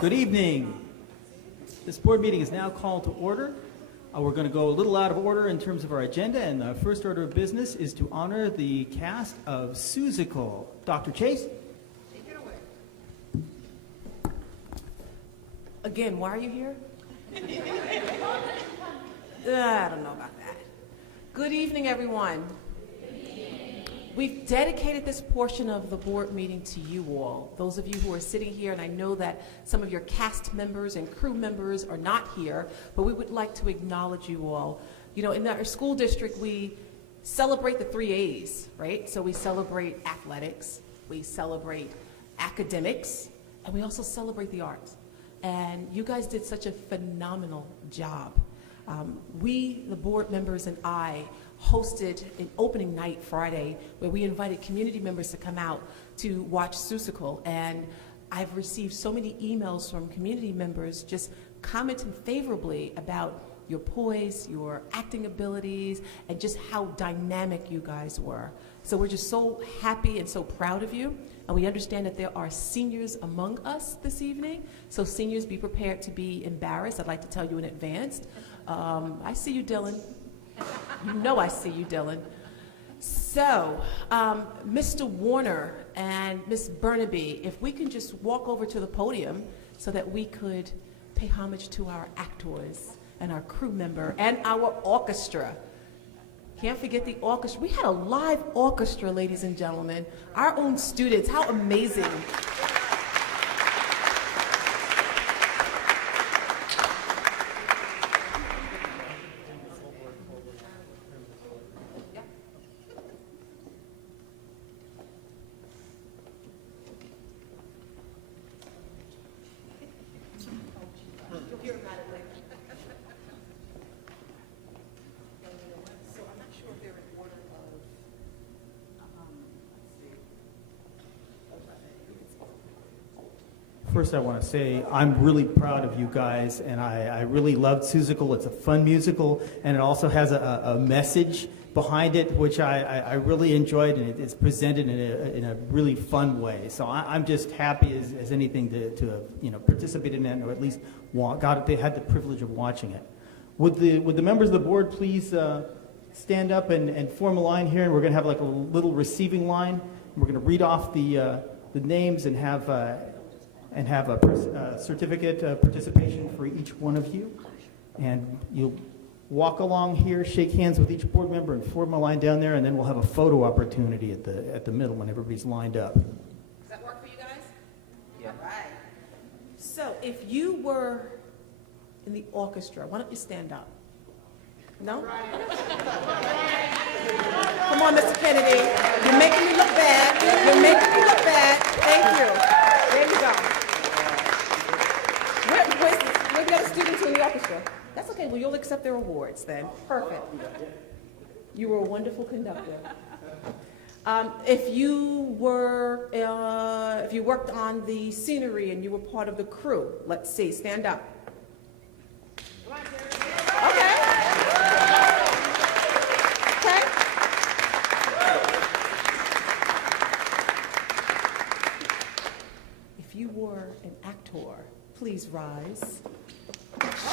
Good evening. This board meeting is now called to order. We're going to go a little out of order in terms of our agenda, and the first order of business is to honor the cast of Seussical. Dr. Chase? Take it away. Again, why are you here? I don't know about that. Good evening, everyone. We've dedicated this portion of the board meeting to you all, those of you who are sitting here, and I know that some of your cast members and crew members are not here, but we would like to acknowledge you all. You know, in our school district, we celebrate the 3 A's, right? So we celebrate athletics, we celebrate academics, and we also celebrate the arts. And you guys did such a phenomenal job. We, the board members, and I hosted an opening night Friday where we invited community members to come out to watch Seussical, and I've received so many emails from community members just commenting favorably about your poise, your acting abilities, and just how dynamic you guys were. So we're just so happy and so proud of you, and we understand that there are seniors among us this evening, so seniors, be prepared to be embarrassed. I'd like to tell you in advance. I see you, Dylan. You know I see you, Dylan. So, Mr. Warner and Miss Burnaby, if we can just walk over to the podium so that we could pay homage to our actors and our crew member and our orchestra. Can't forget the orchestra. We had a live orchestra, ladies and gentlemen. Our own students, how amazing. First, I want to say I'm really proud of you guys, and I really loved Seussical. It's a fun musical, and it also has a message behind it, which I really enjoyed, and it's presented in a really fun way. So I'm just happy as anything to participate in that, or at least they had the privilege of watching it. Would the members of the board please stand up and form a line here, and we're going to have like a little receiving line. We're going to read off the names and have a certificate of participation for each one of you. And you'll walk along here, shake hands with each board member, and form a line down there, and then we'll have a photo opportunity at the middle when everybody's lined up. Does that work for you guys? Yeah. All right. So if you were in the orchestra, why don't you stand up? No? Come on, Mr. Kennedy. You're making me look bad. You're making me look bad. Thank you. There you go. Where's the other students in the orchestra? That's okay. Well, you'll accept their awards then. Perfect. You were a wonderful conductor. If you worked on the scenery and you were part of the crew, let's see. Stand up. Okay. Okay. If you were an actor, please rise.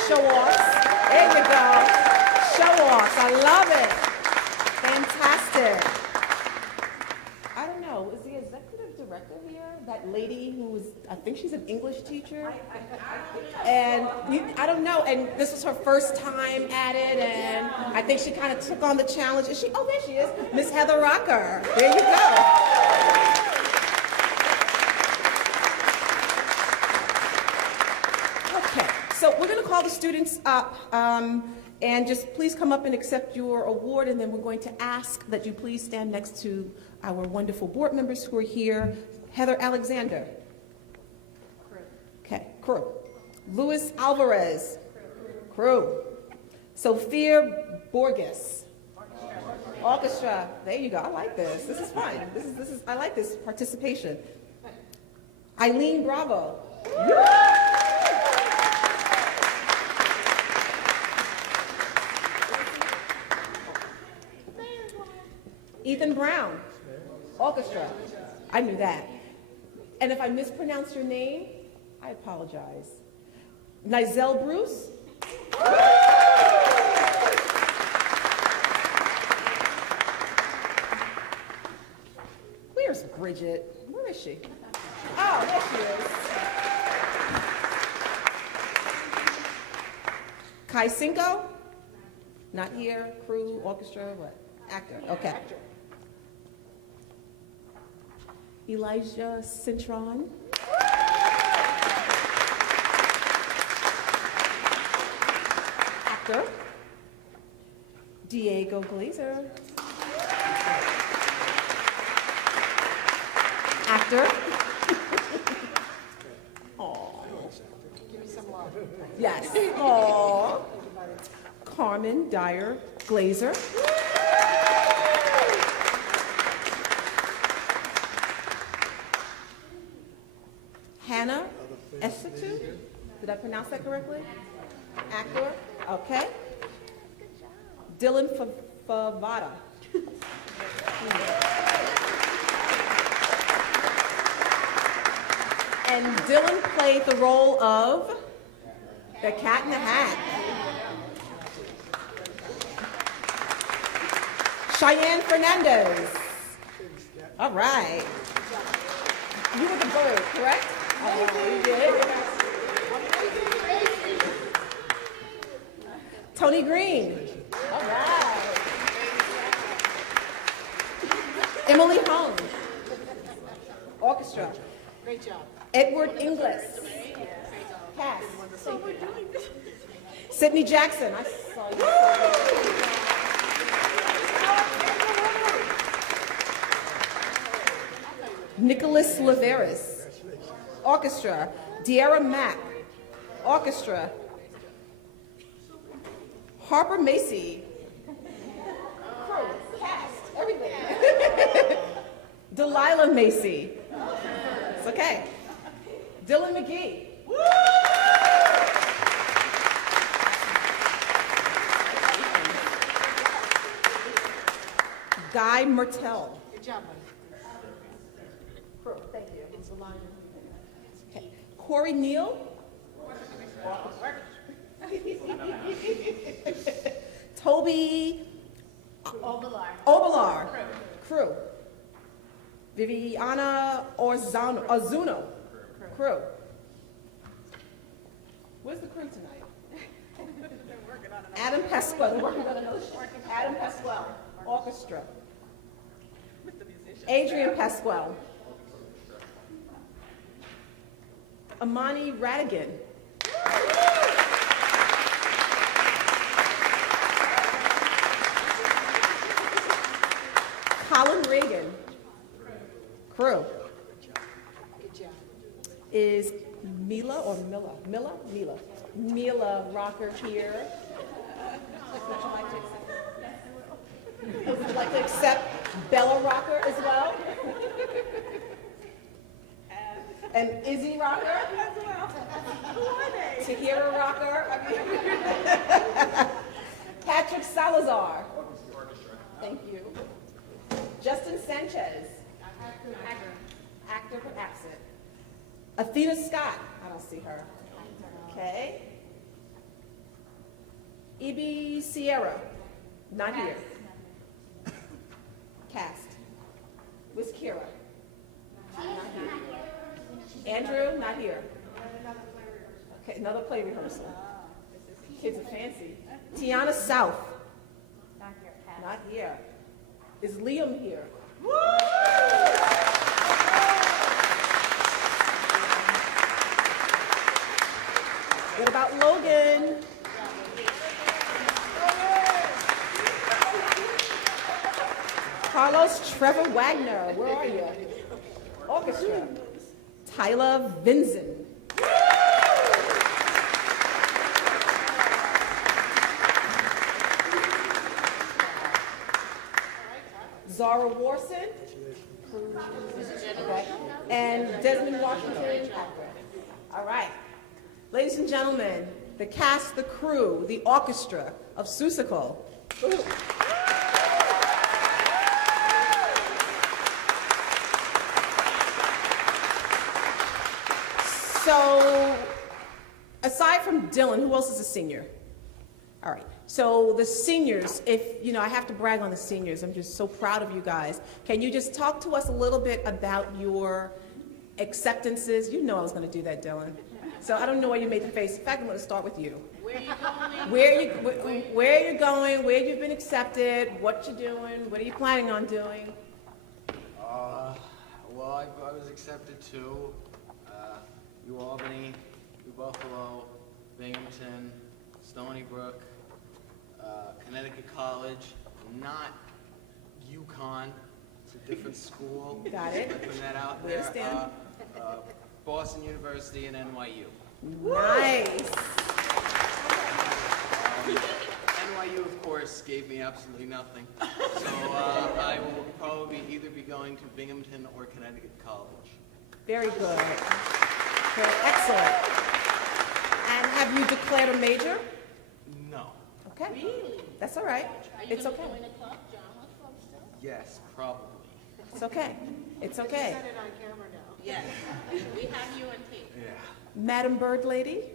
Show off. There you go. Show off. I love it. Fantastic. I don't know. Is the executive director here? That lady who was, I think she's an English teacher. And I don't know. And this was her first time at it. And I think she kind of took on the challenge. Is she? Oh, there she is. Miss Heather Rocker. There you go. So we're going to call the students up, and just please come up and accept your award, and then we're going to ask that you please stand next to our wonderful board members who are here. Heather Alexander. Okay, crew. Luis Alvarez. Crew. Sophia Borges. Orchestra. There you go. I like this. This is fun. This is. I like this participation. Eileen Bravo. Ethan Brown, orchestra. I knew that. And if I mispronounce your name, I apologize. Nizelle Bruce. Where's Bridget? Where is she? Oh, there she is. Kai Cinco? Not here. Crew, orchestra, what? Actor. Okay. Elijah Cintron. Actor. Diego Glazer. Actor. Aww. Give me some love. Yes. Aww. Carmen Dyer Glazer. Hannah Estetu. Did I pronounce that correctly? Actor. Okay. Dylan Favada. And Dylan played the role of the Cat in the Hat. Cheyenne Fernandez. All right. You were the bird, correct? Oh, you did. Tony Green. All right. Emily Holmes. Orchestra. Great job. Edward Inglis. Pass. Sydney Jackson. I saw you. Nicholas Laveris. Orchestra. De'Ara Mack. Orchestra. Harper Macy. Crew, cast, everything. Delilah Macy. It's okay. Dylan McGee. Guy Mertel. Good job, buddy. Thank you. Okay. Corey Neal. Toby Obalar. Crew. Viviana Ozuno. Crew. Where's the crew tonight? Adam Pasquale. Working on another show. Adam Pasquale. Orchestra. Adrian Pasquale. Amani Radigan. Colin Reagan. Crew. Good job. Is Mila or Mila? Mila. Mila Rocker here. Would you like to accept Bella Rocker as well? And Izzy Rocker? Who are they? Tahira Rocker. Patrick Salazar. Thank you. Justin Sanchez. Actor but absent. Athena Scott. I don't see her. Okay. Ibi Sierra. Not here. Cast. Where's Kira? Andrew, not here. Okay, another play rehearsal. Kids are fancy. Tiana South. Not here. Is Liam here? What about Logan? Carlos Trevor Wagner, where are you? Orchestra. Tyler Vinson. Zara Warson. Okay. And Desmond Washington. All right. Ladies and gentlemen, the cast, the crew, the orchestra of Seussical. So, aside from Dylan, who else is a senior? All right. So the seniors, I have to brag on the seniors. I'm just so proud of you guys. Can you just talk to us a little bit about your acceptances? You know I was going to do that, Dylan. So I don't know why you made the face. In fact, I'm going to start with you. Where are you going? Where you're going, where you've been accepted, what you're doing, what are you planning on doing? Well, I was accepted to U Albany, U Buffalo, Binghamton, Stony Brook, Connecticut College, not UConn. It's a different school. Got it. I'm putting that out We there. understand. Boston University and NYU. Nice. NYU, of course, gave me absolutely nothing. So I will probably either be going to Binghamton or Connecticut College. Very good. Very excellent. And have you declared a major? No. Okay. Really? That's all right. It's okay. Yes, probably. It's okay. It's okay. Said it on camera now. Yes, we have you on tape. Yeah. Madam Bird Lady?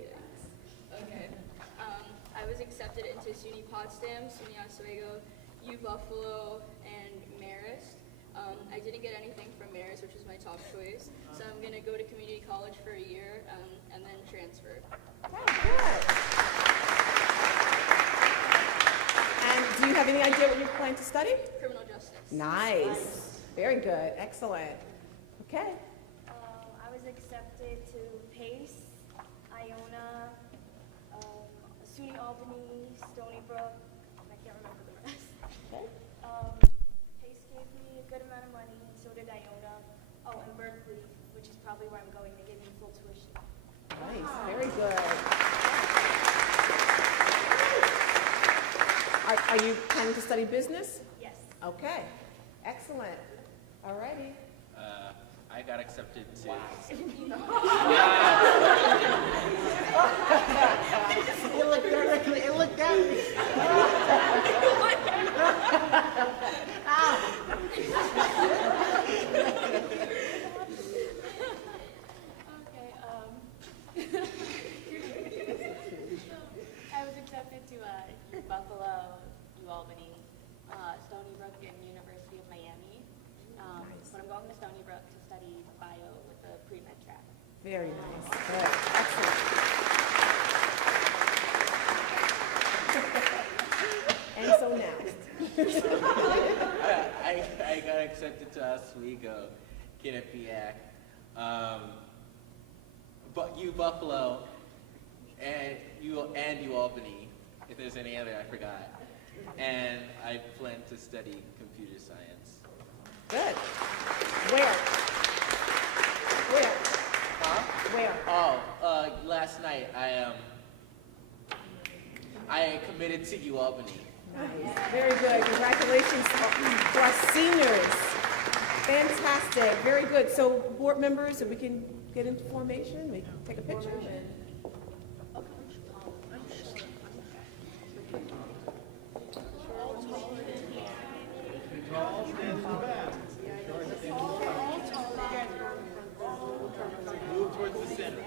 Okay. I was accepted into SUNY Potsdam, SUNY Oswego, U Buffalo, and Marist. I didn't get anything from Marist, which was my top choice. So I'm going to go to community college for a year and then transfer. Oh, good. And do you have any idea what you're planning to study? Criminal justice. Nice. Very good. Excellent. Okay. I was accepted to PACE, Iona, SUNY Albany, Stony Brook, and I can't remember the rest. Okay. PACE gave me a good amount of money, and so did Iona. Oh, and Berkeley, which is probably where I'm going. They gave me full tuition. Nice. Very good. Are you planning to study business? Yes. Okay. Excellent. All righty. I got accepted to. It looked at me. Okay, I was accepted to Buffalo, U Albany, Stony Brook, and University of Miami. But I'm going to Stony Brook to study bio with the pre-med track. Very nice. Good. Excellent. And so now. I got accepted to Oswego, Quinnipiac, but U Buffalo, and U Albany. If there's any other, I forgot. And I plan to study computer science. Good. Where? Where? Huh? Where? Oh, last night I committed to U Albany. Nice. Very good. Congratulations to our seniors. Fantastic. Very good. So, board members, if we can get into formation, we can take a picture. Move towards the center.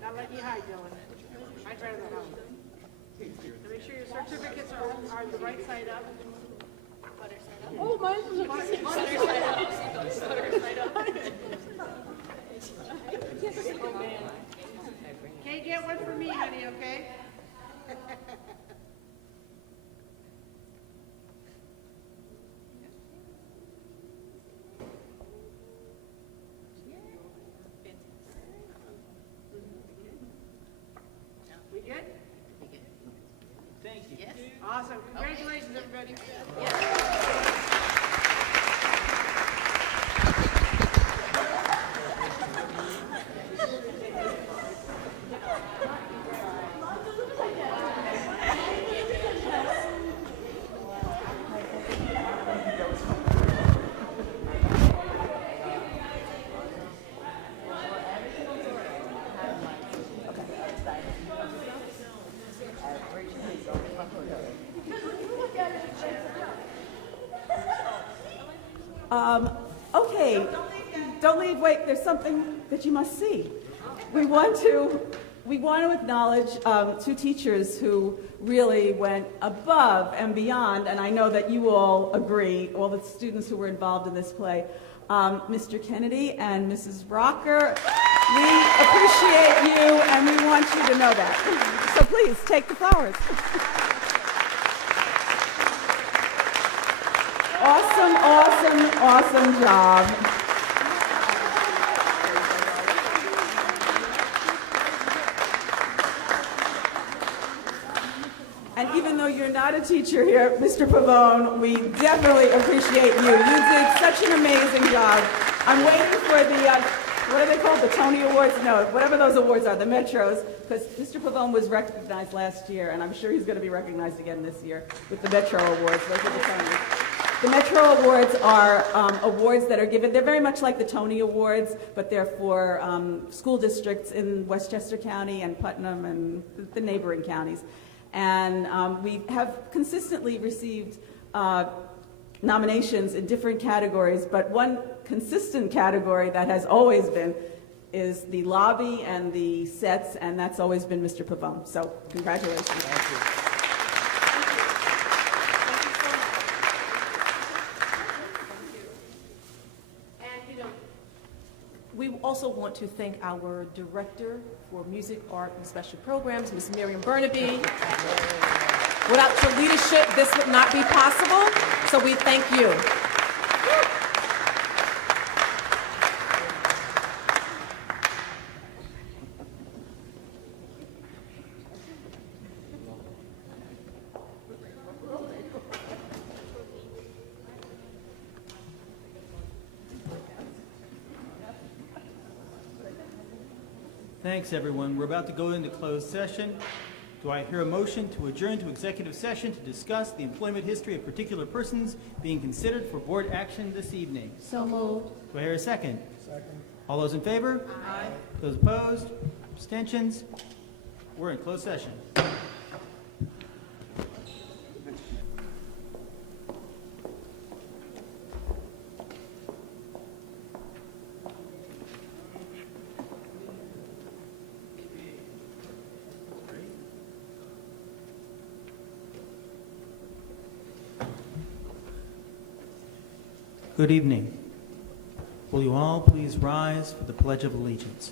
Not let you hide, Dylan. I'd rather hide. Make sure your certificates are the right side up. Oh, mine was Okay, get one for me, honey, okay? We good? Thank you. Yes? Awesome. Congratulations, everybody. Okay, don't leave, wait, there's something that you must see. We want to acknowledge two teachers who really went above and beyond, and I know that you all agree, all the students who were involved in this play. Mr. Kennedy and Mrs. Rocker, we appreciate you and we want you to know that. So please, take the flowers. Awesome, awesome, awesome job. And even though you're not a teacher here, Mr. Pavone, we definitely appreciate you. You did such an amazing job. I'm waiting for the, what are they called, the Tony Awards? No, whatever those awards are, the Metros, because Mr. Pavone was recognized last year, and I'm sure he's going to be recognized again this year with the Metro Awards. Those are the Tonys. The Metro Awards are awards that are given, they're very much like the Tony Awards, but they're for school districts in Westchester County and Putnam and the neighboring counties. And we have consistently received nominations in different categories, but one consistent category that has always been is the lobby and the sets, and that's always been Mr. Pavone. So congratulations. Thank you. We also want to thank our Director for Music, Art, and Special Programs, Ms. Miriam Burnaby. Without your leadership, this would not be possible, so we thank you. Thanks, everyone. We're about to go into closed session. Do I hear a motion to adjourn to executive session to discuss the employment history of particular persons being considered for board action this evening? So moved. Do I hear a second? Second. All those in favor? Aye. Those opposed? Abstentions? We're in closed session. Good evening. Will you all please rise for the Pledge of Allegiance?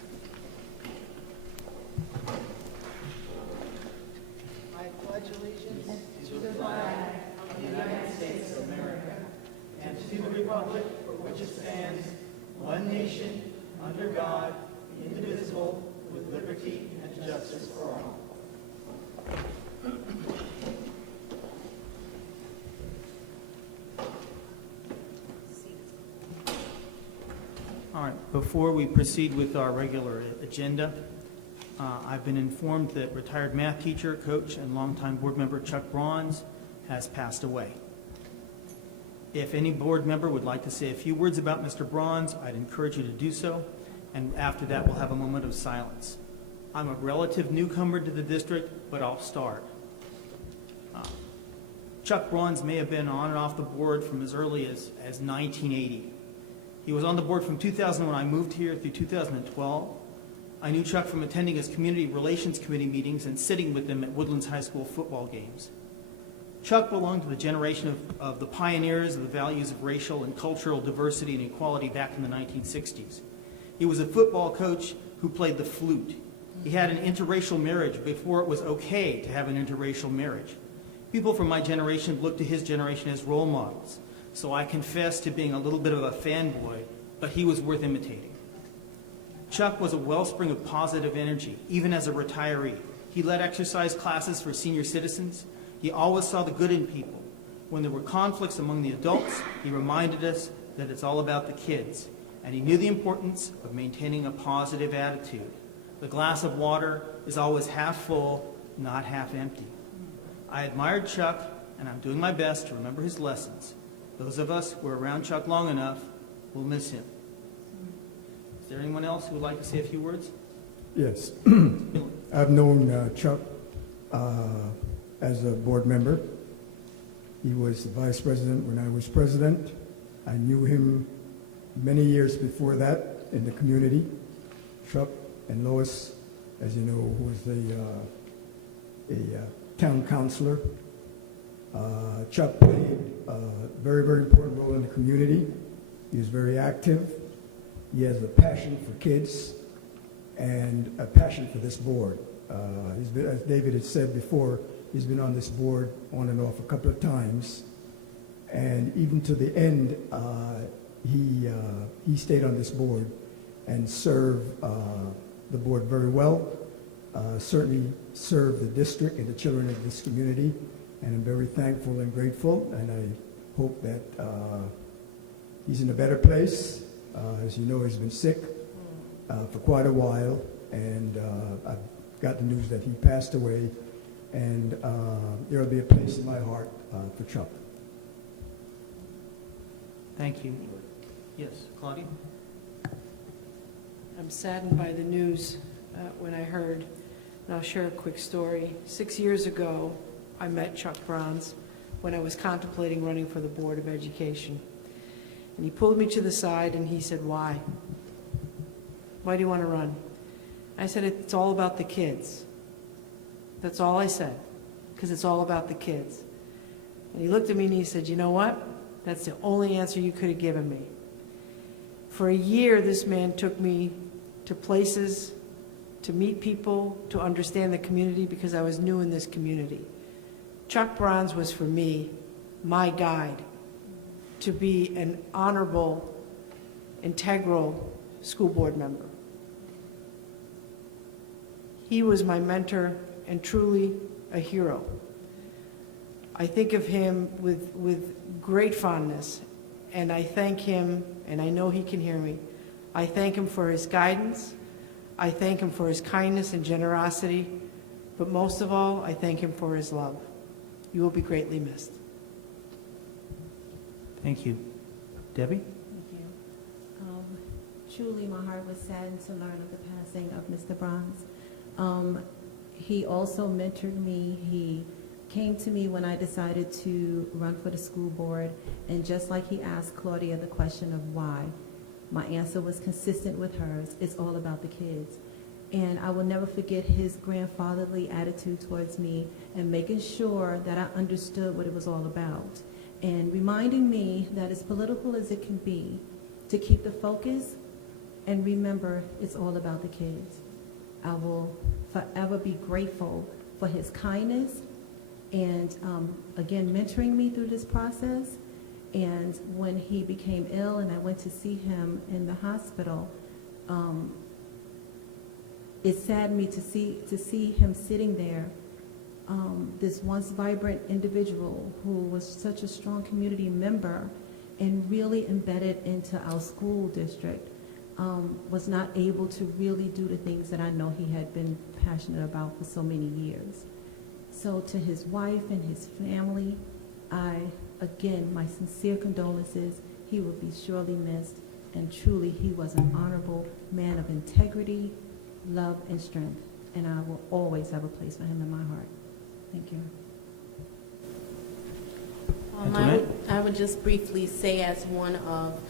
I pledge allegiance to the flag of the United States of America and to the republic for which it stands, one nation, under God, indivisible, with liberty and justice for all. All right, before we proceed with our regular agenda, I've been informed that retired math teacher, coach, and longtime board member Chuck Bronze has passed away. If any board member would like to say a few words about Mr. Bronze, I'd encourage you to do so, and after that we'll have a moment of silence. I'm a relative newcomer to the district, but I'll start. Chuck Bronze may have been on and off the board from as early as 1980. He was on the board from 2000 when I moved here through 2012. I knew Chuck from attending his community relations committee meetings and sitting with him at Woodlands High School football games. Chuck belonged to the generation of the pioneers of the values of racial and cultural diversity and equality back in the 1960s. He was a football coach who played the flute. He had an interracial marriage before it was okay to have an interracial marriage. People from my generation looked to his generation as role models. So I confess to being a little bit of a fanboy, but he was worth imitating. Chuck was a wellspring of positive energy, even as a retiree. He led exercise classes for senior citizens. He always saw the good in people. When there were conflicts among the adults, he reminded us that it's all about the kids, and he knew the importance of maintaining a positive attitude. The glass of water is always half full, not half empty. I admired Chuck, and I'm doing my best to remember his lessons. Those of us who are around Chuck long enough will miss him. Is there anyone else who would like to say a few words? Yes. I've known Chuck as a board member. He was the vice president when I was president. I knew him many years before that in the community. Chuck and Lois, as you know, who was a town councilor. Chuck played a very, very important role in the community. He was very active. He has a passion for kids and a passion for this board. He's been, as David had said before, he's been on this board on and off a couple of times. And even to the end, he stayed on this board and served the board very well, certainly served the district and the children of this community. And I'm very thankful and grateful, and I hope that he's in a better place. As you know, he's been sick for quite a while, and I've got the news that he passed away, and there will be a place in my heart for Chuck. Thank you. Yes, Claudia? I'm saddened by the news when I heard, and I'll share a quick story. 6 years ago, I met Chuck Bronze when I was contemplating running for the Board of Education. And he pulled me to the side and he said, "Why? Why do you want to run?" I said, "It's all about the kids." That's all I said, because it's all about the kids. And he looked at me and he said, "You know what? That's the only answer you could have given me." For a year, this man took me to places, to meet people, to understand the community, because I was new in this community. Chuck Bronze was, for me, my guide to be an honorable, integral school board member. He was my mentor and truly a hero. I think of him with great fondness, and I thank him, and I know he can hear me. I thank him for his guidance. I thank him for his kindness and generosity, but most of all, I thank him for his love. You will be greatly missed. Thank you. Debbie? Thank you. Truly, my heart was saddened to learn of the passing of Mr. Bronze. He also mentored me. He came to me when I decided to run for the school board, and just like he asked Claudia the question of why, my answer was consistent with hers. It's all about the kids. And I will never forget his grandfatherly attitude towards me and making sure that I understood what it was all about. And reminding me that as political as it can be, to keep the focus and remember it's all about the kids. I will forever be grateful for his kindness and, again, mentoring me through this process. And when he became ill and I went to see him in the hospital, it saddened me to see him sitting there, this once vibrant individual who was such a strong community member and really embedded into our school district, was not able to really do the things that I know he had been passionate about for so many years. So to his wife and his family, again, my sincere condolences. He will be surely missed, and truly he was an honorable man of integrity, love, and strength, and I will always have a place for him in my heart. Thank you. I would just briefly say, as one of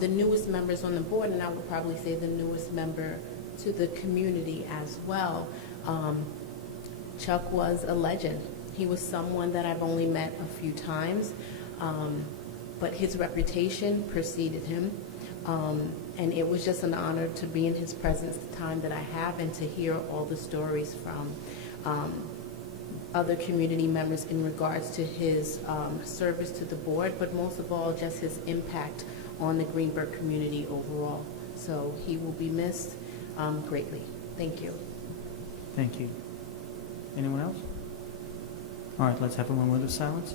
the newest members on the board, and I would probably say the newest member to the community as well, Chuck was a legend. He was someone that I've only met a few times, but his reputation preceded him. And it was just an honor to be in his presence the time that I have and to hear all the stories from other community members in regards to his service to the board, but most of all, just his impact on the Greenburgh community overall. So he will be missed greatly. Thank you. Thank you. Anyone else? All right, let's have a moment of silence.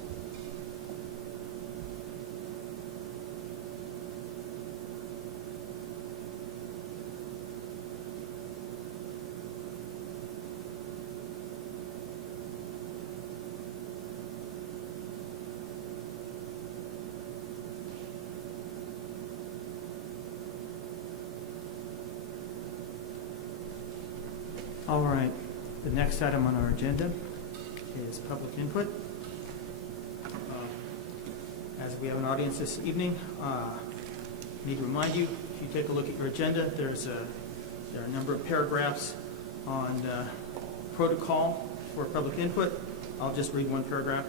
All right, the next item on our agenda is public input. As as we have an audience this evening, I need to remind you, if you take a look at your agenda, there are a number of paragraphs on protocol for public input. I'll just read one paragraph.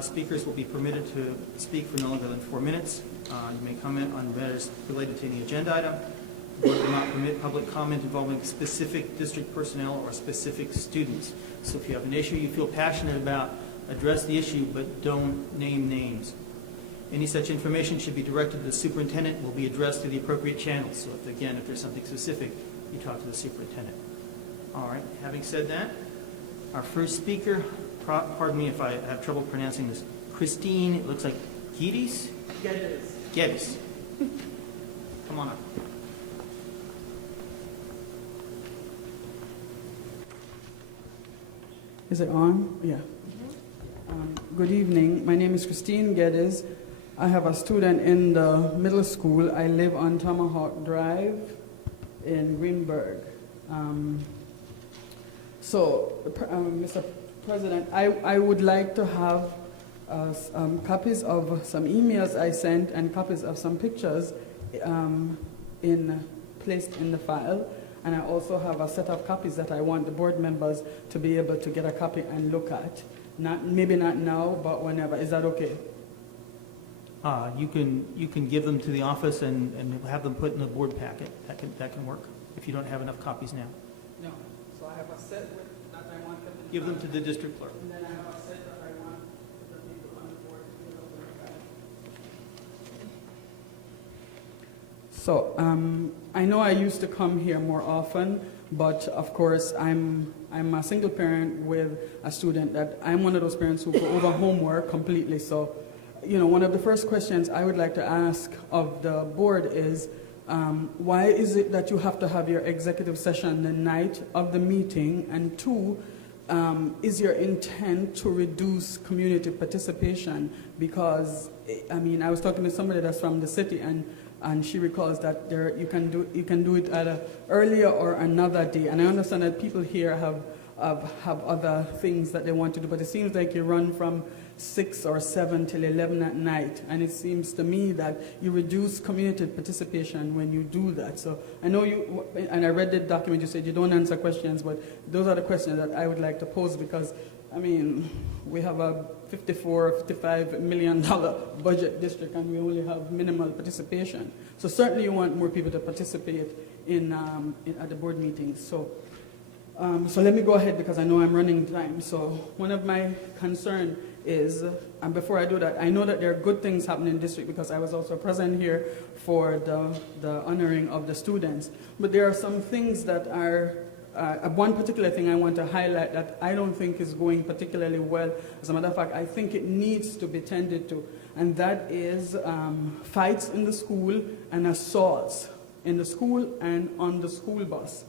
Speakers will be permitted to speak for no longer than 4 minutes. You may comment on matters related to any agenda item. The board will not permit public comment involving specific district personnel or specific students. So if you have an issue you feel passionate about, address the issue, but don't name names. Any such information should be directed to the superintendent, will be addressed through the appropriate channels. So if there's something specific, you talk to the superintendent. All right, having said that, our first speaker, pardon me if I have trouble pronouncing this, Christine, it looks like Geddes? Geddes. Come on up. Is it on? Yeah. Good evening. My name is Christine Geddes. I have a student in the middle school. I live on Tomahawk Drive in Greenburgh. Mr. President, I would like to have copies of some emails I sent and copies of some pictures placed in the file. And I also have a set of copies that I want the board members to be able to get a copy and look at. Maybe not now, but whenever. Is that okay? You can give them to the office and have them put in the board packet. That can work if you don't have enough copies now. No. So I have a set that I want them to give them to the district clerk. And then I have a set that I want the people on the board to be able to look at. So I know I used to come here more often, but of course I'm a single parent with a student that I'm one of those parents who go over homework completely. So, one of the first questions I would like to ask of the board is, why is it that you have to have your executive session the night of the meeting? And two, is your intent to reduce community participation? Because, I was talking to somebody that's from the city, and she recalls that you can do it at an earlier or another day. And I understand that people here have other things that they want to do, but it seems like you run from 6 or 7 till 11 at night, and it seems to me that you reduce community participation when you do that. So I know you, and I read the document, you said you don't answer questions, but those are the questions that I would like to pose, because we have a $55 million budget district, and we only have minimal participation. So certainly you want more people to participate at the board meetings. So let me go ahead, because I know I'm running time. So one of my concerns is, and before I do that, I know that there are good things happening in the district, because I was also present here for the honoring of the students. But there are some things that are, one particular thing I want to highlight that I don't think is going particularly well. As a matter of fact, I think it needs to be tended to, and that is fights in the school and assaults in the school and on the school bus.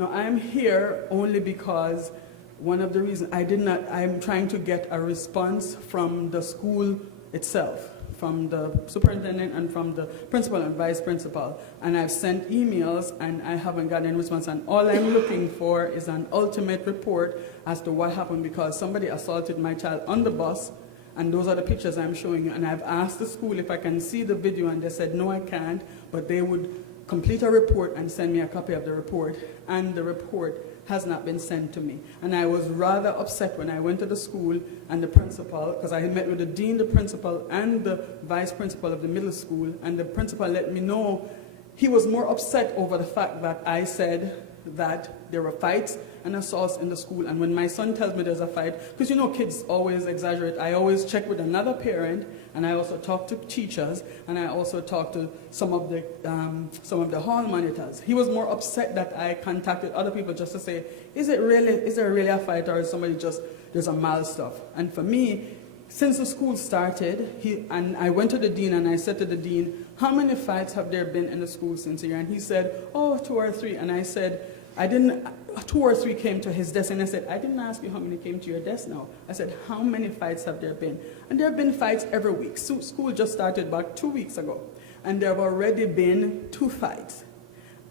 Now, I'm here only because one of the reasons I'm trying to get a response from the school itself, from the superintendent and from the principal and vice principal. And I've sent emails and I haven't gotten any response. And all I'm looking for is an ultimate report as to what happened, because somebody assaulted my child on the bus, and those are the pictures I'm showing you. And I've asked the school if I can see the video, and they said, no, I can't, but they would complete a report and send me a copy of the report, and the report has not been sent to me. And I was rather upset when I went to the school and the principal, because I had met with the dean, the principal, and the vice principal of the middle school, and the principal let me know he was more upset over the fact that I said that there were fights and assaults in the school. And when my son tells me there's a fight, because kids always exaggerate, I always check with another parent, and I also talk to teachers, and I also talk to some of the hall monitors. He was more upset that I contacted other people just to say, is there really a fight, or is somebody just, there's a mal stuff? And for me, since the school started, and I went to the dean and I said to the dean, how many fights have there been in the school since a year? And he said, 2 or 3. And I said, 2 or 3 came to his desk. And I said, I didn't ask you how many came to your desk now. I said, how many fights have there been? And there have been fights every week. So school just started about 2 weeks ago. And there have already been 2 fights.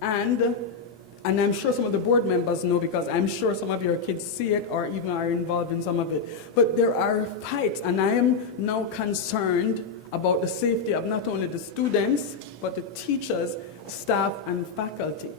And I'm sure some of the board members know, because I'm sure some of your kids see it or even are involved in some of it. But there are fights, and I am now concerned about the safety of not only the students, but the teachers, staff, and faculty.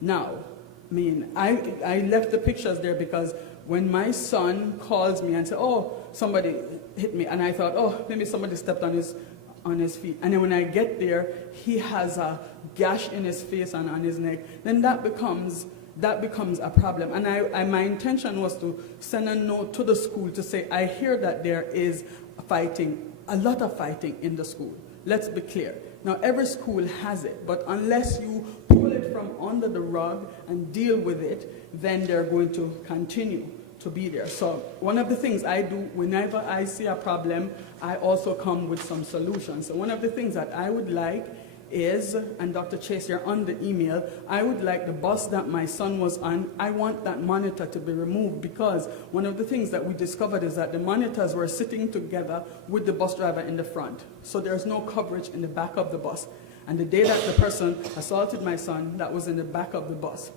Now, I mean, I left the pictures there because when my son calls me and says, oh, somebody hit me, and I thought, oh, maybe somebody stepped on his feet. And then when I get there, he has a gash in his face and on his neck. Then that becomes a problem. And my intention was to send a note to the school to say, I hear that there is fighting, a lot of fighting in the school. Let's be clear. Now, every school has it, but unless you pull it from under the rug and deal with it, then they're going to continue to be there. So one of the things I do whenever I see a problem, I also come with some solutions. So one of the things that I would like is, and Dr. Chase, you're on the email, I would like the bus that my son was on, I want that monitor to be removed, because one of the things that we discovered is that the monitors were sitting together with the bus driver in the front. So there's no coverage in the back of the bus. And the day that the person assaulted my son, that was in the back of the bus.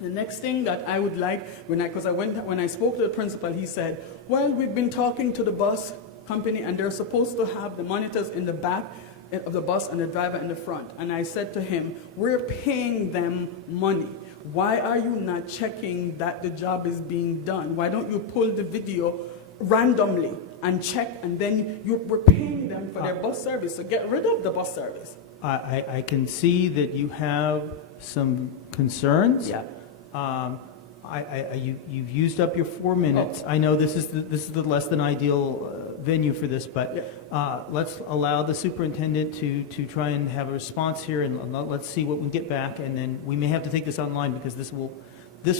The next thing that I would like, when I spoke to the principal, he said, well, we've been talking to the bus company and they're supposed to have the monitors in the back of the bus and the driver in the front. And I said to him, we're paying them money. Why are you not checking that the job is being done? Why don't you pull the video randomly and check, and then we're paying them for their bus service, so get rid of the bus service. I can see that you have some concerns. Yeah. You've used up your 4 minutes. I know this is the less than ideal venue for this, but let's allow the superintendent to try and have a response here, and let's see what we can get back, and then we may have to take this online because this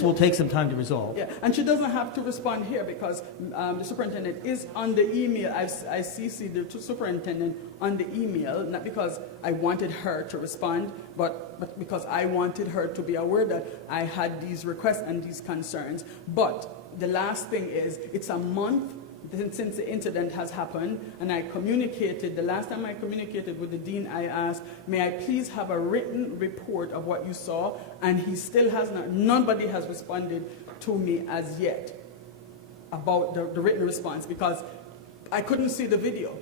will take some time to resolve. Yeah, and she doesn't have to respond here because the superintendent is on the email. I CC'd the superintendent on the email, not because I wanted her to respond, but because I wanted her to be aware that I had these requests and these concerns. But the last thing is, it's a month since the incident has happened, and I communicated, the last time I communicated with the dean, I asked, may I please have a written report of what you saw? And he still has not, nobody has responded to me as yet about the written response, because I couldn't see the video.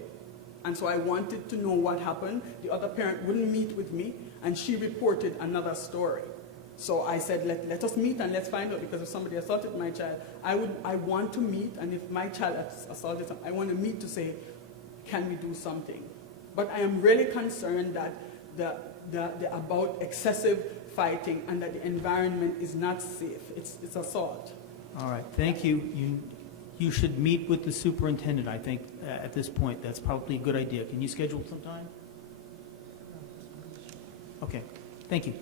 And so I wanted to know what happened. The other parent wouldn't meet with me, and she reported another story. So I said, let us meet and let's find out, because if somebody assaulted my child, I want to meet, and if my child assaulted someone, I want to meet to say, can we do something? But I am really concerned that about excessive fighting and that the environment is not safe. It's assault. All right, thank you. You should meet with the superintendent, I think, at this point. That's probably a good idea. Can you schedule some time? Okay, thank you.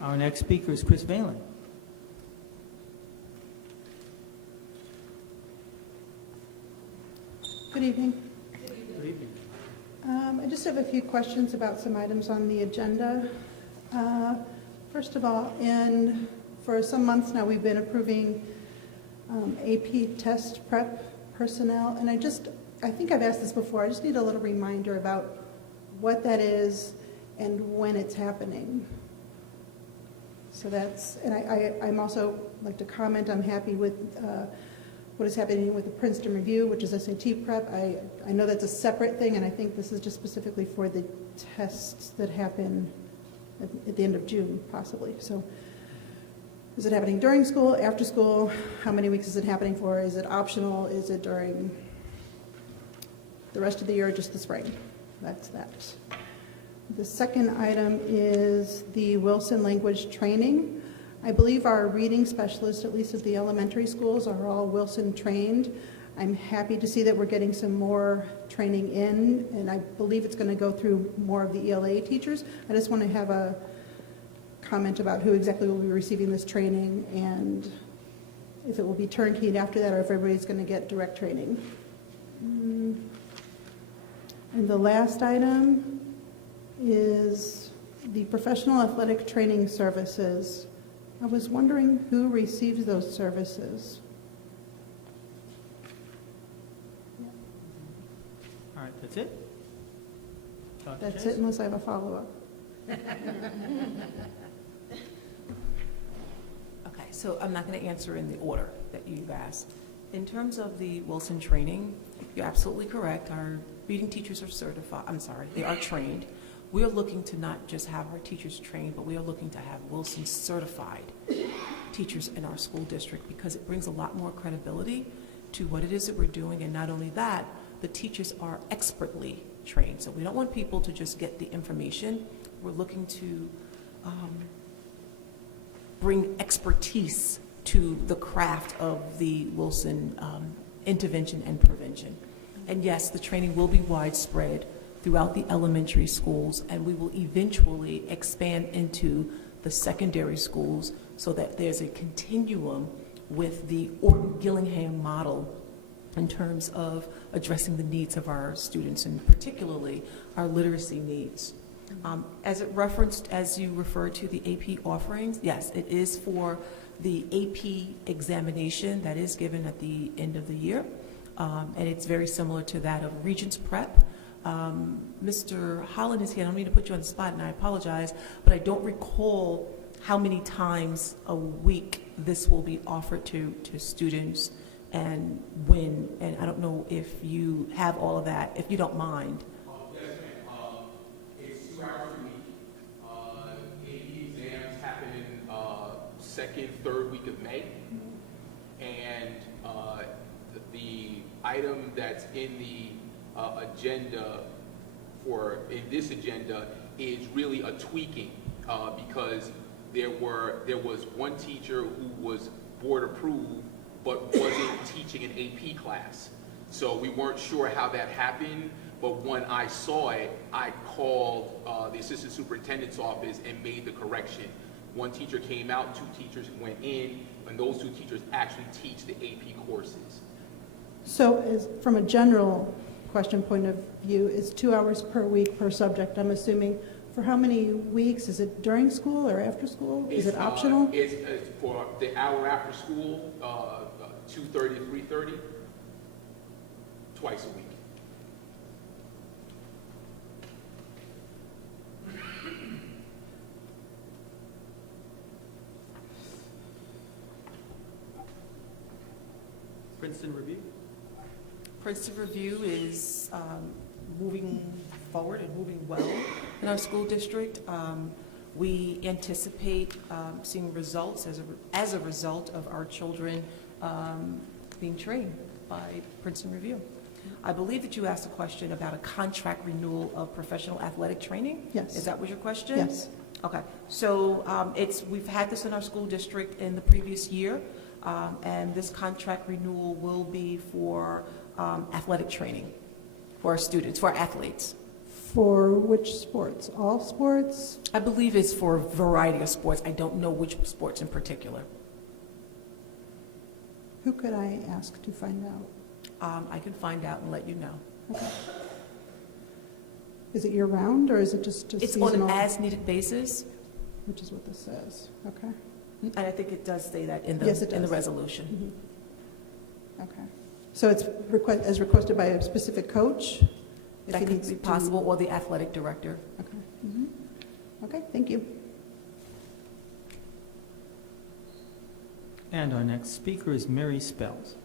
Our next speaker is Chris Valen. Good evening. Good evening. I just have a few questions about some items on the agenda. First of all, for some months now, we've been approving AP test prep personnel, and I think I've asked this before. I just need a little reminder about what that is and when it's happening. So and I'm also like to comment, I'm happy with what is happening with the Princeton Review, which is SAT prep. I know that's a separate thing, and I think this is just specifically for the tests that happen at the end of June, possibly. So is it happening during school, after school? How many weeks is it happening for? Is it optional? Is it during the rest of the year or just the spring? That's that. The second item is the Wilson language training. I believe our reading specialists, at least at the elementary schools, are all Wilson trained. I'm happy to see that we're getting some more training in, and I believe it's going to go through more of the ELA teachers. I just want to have a comment about who exactly will be receiving this training and if it will be turnkeyed after that or if everybody's going to get direct training. And the last item is the professional athletic training services. I was wondering who receives those services. All right, that's it? That's it, unless I have a follow-up. Okay, so I'm not going to answer in the order that you've asked. In terms of the Wilson training, you're absolutely correct. Our reading teachers are certified, they are trained. We are looking to not just have our teachers trained, but we are looking to have Wilson certified teachers in our school district because it brings a lot more credibility to what it is that we're doing. And not only that, the teachers are expertly trained. So we don't want people to just get the information. We're looking to bring expertise to the craft of the Wilson intervention and prevention. And yes, the training will be widespread throughout the elementary schools, and we will eventually expand into the secondary schools so that there's a continuum with the Orton-Gillingham model in terms of addressing the needs of our students, and particularly our literacy needs. As it referenced, as you referred to the AP offerings, yes, it is for the AP examination that is given at the end of the year, and it's very similar to that of Regents Prep. Mr. Holland is here. I don't mean to put you on the spot, and I apologize, but I don't recall how many times a week this will be offered to students and when, and I don't know if you have all of that, if you don't mind. Yes, ma'am. It's 2 hours a week. AP exams happen in second, third week of May. And the item that's in the agenda in this agenda is really a tweaking because there was one teacher who was board approved but wasn't teaching an AP class. So we weren't sure how that happened, but when I saw it, I called the assistant superintendent's office and made the correction. One teacher came out, 2 teachers went in, and those 2 teachers actually teach the AP courses. So from a general question point of view, is 2 hours per week per subject, I'm assuming. For how many weeks? Is it during school or after school? Is it optional? It's for the hour after school, 2:30 to 3:30, twice a week. Princeton Review? Princeton Review is moving forward and moving well in our school district. We anticipate seeing results as a result of our children being trained by Princeton Review. I believe that you asked a question about a contract renewal of professional athletic training. Yes. Is that what your question? Yes. Okay. So we've had this in our school district in the previous year, and this contract renewal will be for athletic training for our students, for our athletes. For which sports? All sports? I believe it's for a variety of sports. I don't know which sports in particular. Who could I ask to find out? I can find out and let you know. Okay. Is it year-round, or is it just It's seasonal? on an as-needed basis. Which is what this says. Okay. And I think it does say that in the, Yes, it in the does. resolution. Mm-hmm. Okay. So it's as requested by a specific coach? If That he could needs be to- possible, or the athletic director. Okay. Mm-hmm. Okay, thank you. And our next speaker is Mary Spells.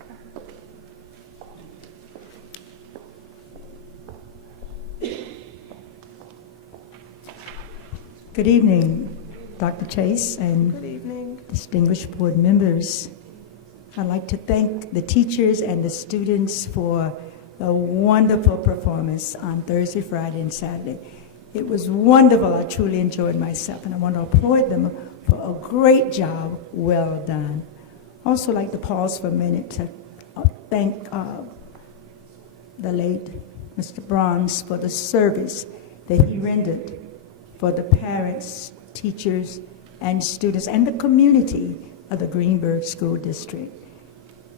Good evening, Dr. Chase and Good evening. distinguished board members. I'd like to thank the teachers and the students for the wonderful performance on Thursday, Friday, and Saturday. It was wonderful. I truly enjoyed myself, and I want to applaud them for a great job. Well done. Also like to pause for a minute to thank the late Mr. Bronze for the service that he rendered for the parents, teachers, and students, and the community of the Greenburgh School District.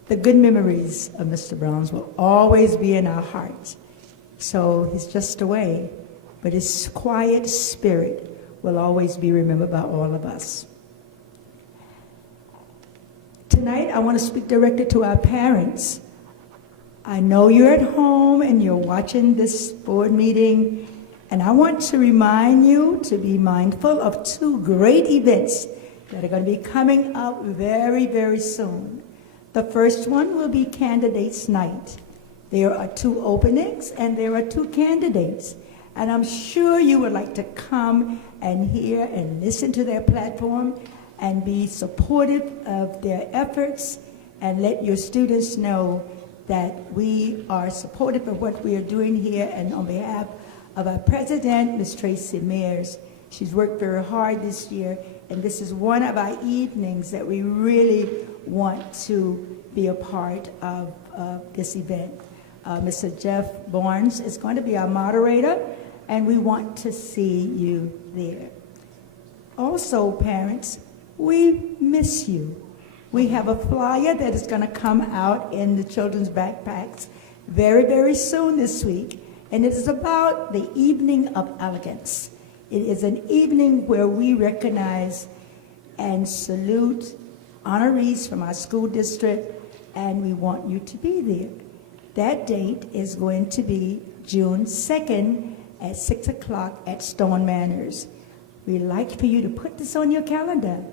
The good memories of Mr. Bronze will always be in our hearts. So he's just away, but his quiet spirit will always be remembered by all of us. Tonight, I want to speak directly to our parents. I know you're at home and you're watching this board meeting, and I want to remind you to be mindful of 2 great events that are going to be coming up very, very soon. The first one will be Candidates Night. There are 2 openings and there are 2 candidates. And I'm sure you would like to come and hear and listen to their platform and be supportive of their efforts and let your students know that we are supportive of what we are doing here. And on behalf of our president, Ms. Tracy Mears, she's worked very hard this year, and this is one of our evenings that we really want to be a part of this event. Mr. Jeff Barnes is going to be our moderator, and we want to see you there. Also, parents, we miss you. We have a flyer that is going to come out in the children's backpacks very, very soon this week, and it is about the Evening of Elegance. It is an evening where we recognize and salute honorees from our school district, and we want you to be there. That date is going to be June 2nd at 6 o'clock at Stone Manors. We'd like for you to put this on your calendar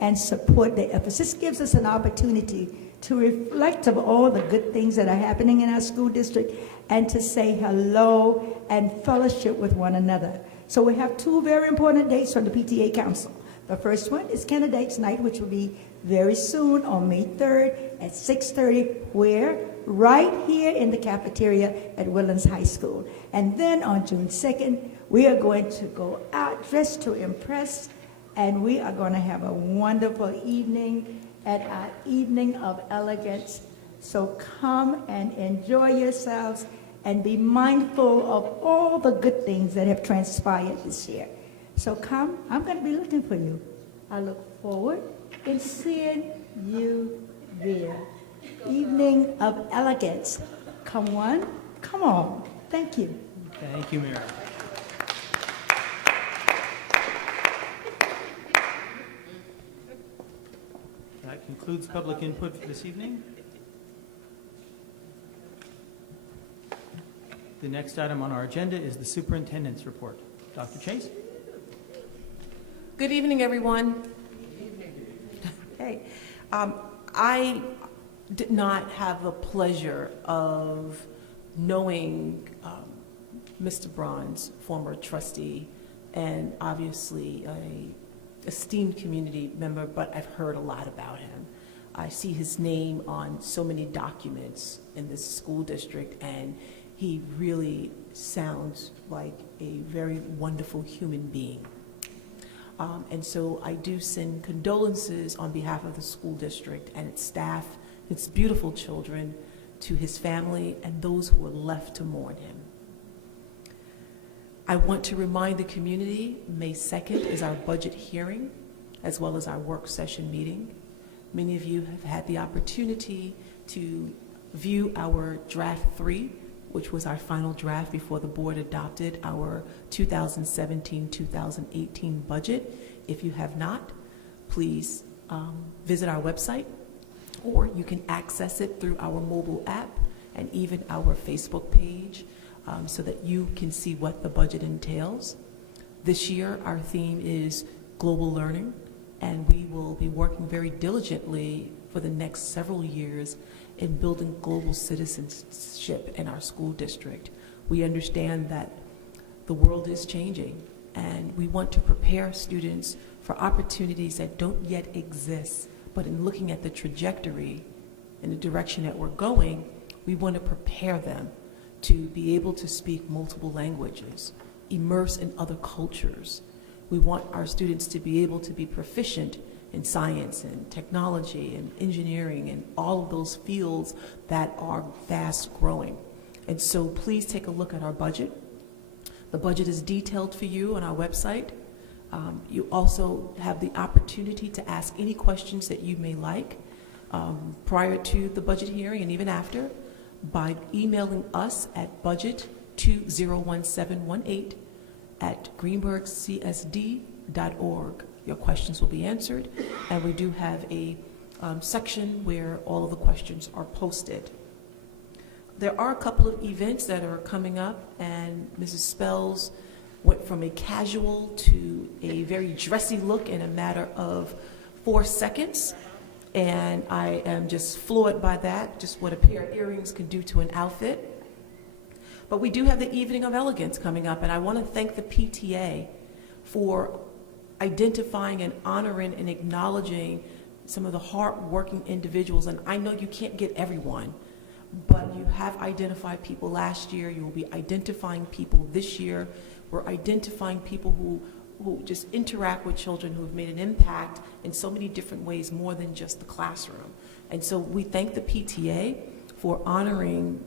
and support the efforts. This gives us an opportunity to reflect of all the good things that are happening in our school district and to say hello and fellowship with one another. So we have 2 very important dates from the PTA Council. The first one is Candidates Night, which will be very soon on May 3rd at 6:30, where? Right here in the cafeteria at Woodlands High School. And then on June 2nd, we are going to go out dressed to impress, and we are going to have a wonderful evening at our Evening of Elegance. So come and enjoy yourselves and be mindful of all the good things that have transpired this year. So come, I'm going to be looking for you. I look forward to seeing you there. Evening of Elegance. Come on, come on. Thank you. Thank you, Mary. That concludes public input for this evening. The next item on our agenda is the superintendent's report. Dr. Chase? Good evening, everyone. Hey, I did not have the pleasure of knowing Mr. Braun's former trustee, and obviously a esteemed community member, but I've heard a lot about him. I see his name on so many documents in this school district, and he really sounds like a very wonderful human being. And so I do send condolences on behalf of the school district and its staff, its beautiful children, to his family and those who are left to mourn him. I want to remind the community, May 2nd is our budget hearing, as well as our work session meeting. Many of you have had the opportunity to view our draft 3, which was our final draft before the board adopted our 2017-2018 budget. If you have not, please visit our website, or you can access it through our mobile app and even our Facebook page, so that you can see what the budget entails. This year, our theme is global learning, and we will be working very diligently for the next several years in building global citizenship in our school district. We understand that the world is changing, and we want to prepare students for opportunities that don't yet exist. But in looking at the trajectory and the direction that we're going, we want to prepare them to be able to speak multiple languages, immerse in other cultures. We want our students to be able to be proficient in science and technology and engineering and all of those fields that are fast growing. And so please take a look at our budget. The budget is detailed for you on our website. You also have the opportunity to ask any questions that you may like prior to the budget hearing and even after by emailing us at budget201718@greenburghcsd.org. Your questions will be answered, and we do have a section where all of the questions are posted. There are a couple of events that are coming up, and Mrs. Spells went from a casual to a very dressy look in a matter of 4 seconds. And I am just floored by that, just what a pair of earrings can do to an outfit. But we do have the Evening of Elegance coming up, and I want to thank the PTA for identifying and honoring and acknowledging some of the hard-working individuals. And I know you can't get everyone, but you have identified people last year. You will be identifying people this year. We're identifying people who just interact with children, who have made an impact in so many different ways, more than just the classroom. And so we thank the PTA for honoring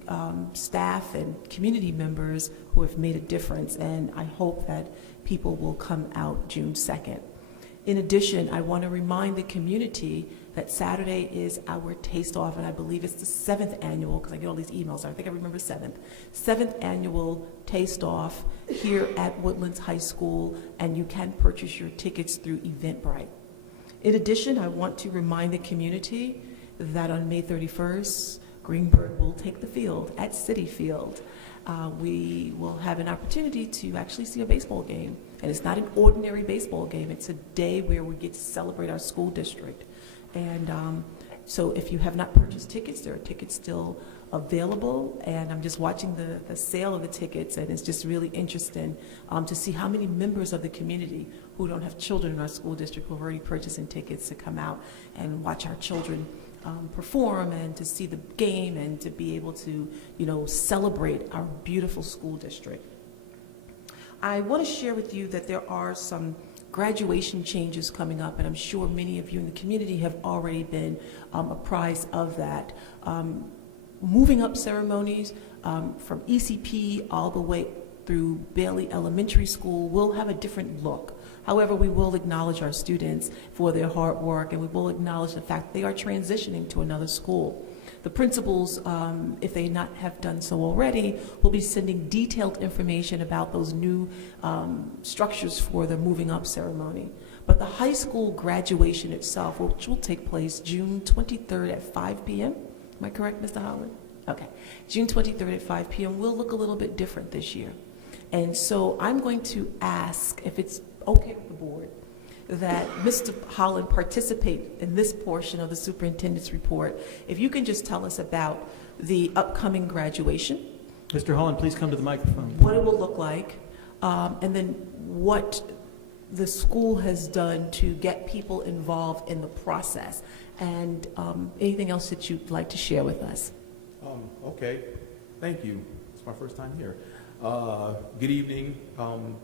staff and community members who have made a difference, and I hope that people will come out June 2nd. In addition, I want to remind the community that Saturday is our taste-off, and I believe it's the 7th annual, because I get all these emails, I think I remember 7th annual taste-off here at Woodlands High School, and you can purchase your tickets through Eventbrite. In addition, I want to remind the community that on May 31st, Greenburgh will take the field at Citi Field. We will have an opportunity to actually see a baseball game. And it's not an ordinary baseball game. It's a day where we get to celebrate our school district. And so if you have not purchased tickets, there are tickets still available. And I'm just watching the sale of the tickets, and it's just really interesting to see how many members of the community who don't have children in our school district who have already purchasing tickets to come out and watch our children perform, and to see the game, and to be able to, celebrate our beautiful school district. I want to share with you that there are some graduation changes coming up, and I'm sure many of you in the community have already been apprised of that. Moving up ceremonies from ECP all the way through Bailey Elementary School will have a different look. However, we will acknowledge our students for their hard work, and we will acknowledge the fact they are transitioning to another school. The principals, if they not have done so already, will be sending detailed information about those new structures for the moving up ceremony. But the high school graduation itself, which will take place June 23rd at 5 p.m. Am I correct, Mr. Holland? Okay. June 23rd at 5 p.m. will look a little bit different this year. And so I'm going to ask, if it's okay with the board, that Mr. Holland participate in this portion of the superintendent's report. If you can just tell us about the upcoming graduation. Mr. Holland, please come to the microphone. What it will look like, and then what the school has done to get people involved in the process, and anything else that you'd like to share with us. Okay, thank you. It's my first time here. Good evening,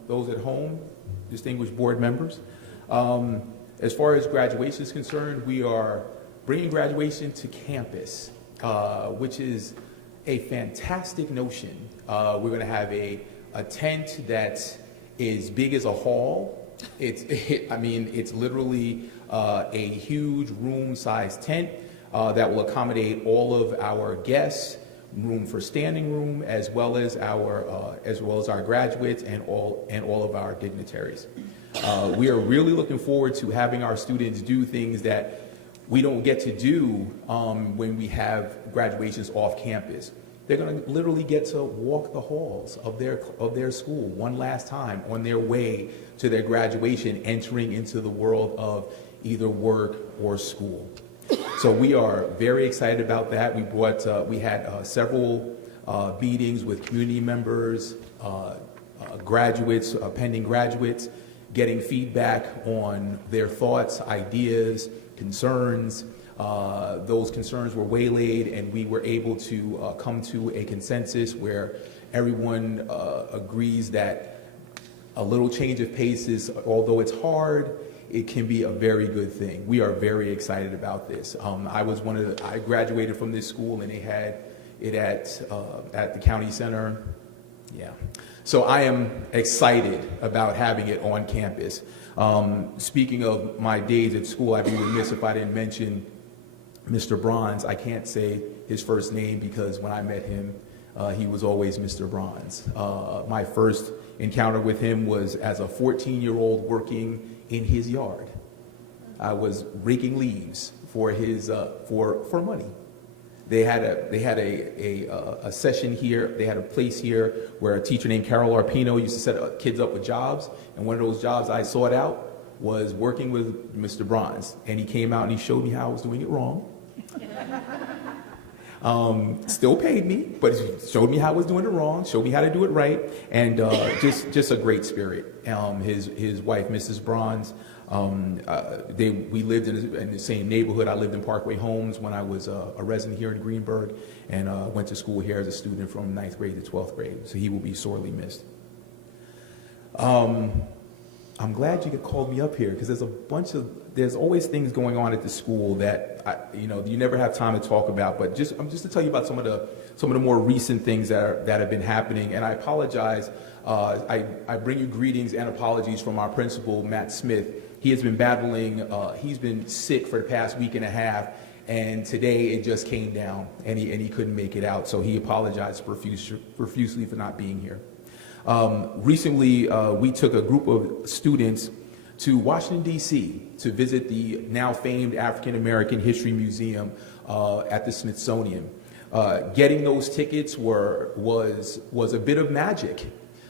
those at home, distinguished board members. As far as graduation is concerned, we are bringing graduation to campus, which is a fantastic notion. We're going to have a tent that is big as a hall. It's literally a huge room-sized tent that will accommodate all of our guests, room for standing room, as well as our graduates and all of our dignitaries. We are really looking forward to having our students do things that we don't get to do when we have graduations off campus. They're going to literally get to walk the halls of their school one last time on their way to their graduation, entering into the world of either work or school. So we are very excited about that. We had several meetings with community members, graduates, pending graduates, getting feedback on their thoughts, ideas, concerns. Those concerns were waylaid, and we were able to come to a consensus where everyone agrees that a little change of pace is, although it's hard, it can be a very good thing. We are very excited about this. I graduated from this school, and they had it at the county center. Yeah. So I am excited about having it on campus. Speaking of my days at school, I'd be remiss if I didn't mention Mr. Bronze. I can't say his first name because when I met him, he was always Mr. Bronze. My first encounter with him was as a 14-year-old working in his yard. I was raking leaves for his for money. They had a session here. They had a place here where a teacher named Carol Arpino used to set kids up with jobs. And one of those jobs I sought out was working with Mr. Bronze, and he came out and he showed me how I was doing it wrong. Still paid me, but he showed me how I was doing it wrong, showed me how to do it right, and just a great spirit. His wife, Mrs. Bronze, we lived in the same neighborhood. I lived in Parkway Homes when I was a resident here in Greenburgh, and went to school here as a student from 9th grade to 12th grade, so he will be sorely missed. I'm glad you called me up here, because there's always things going on at the school that you never have time to talk about. But just to tell you about some of the more recent things that have been happening. And I apologize. I bring you greetings and apologies from our principal, Matt Smith. He has been battling. He's been sick for the past week and a half, and today it just came down, and he couldn't make it out. So he apologized profusely for not being here. Recently, we took a group of students to Washington, D.C. to visit the now famed African American History Museum at the Smithsonian. Getting those tickets was a bit of magic,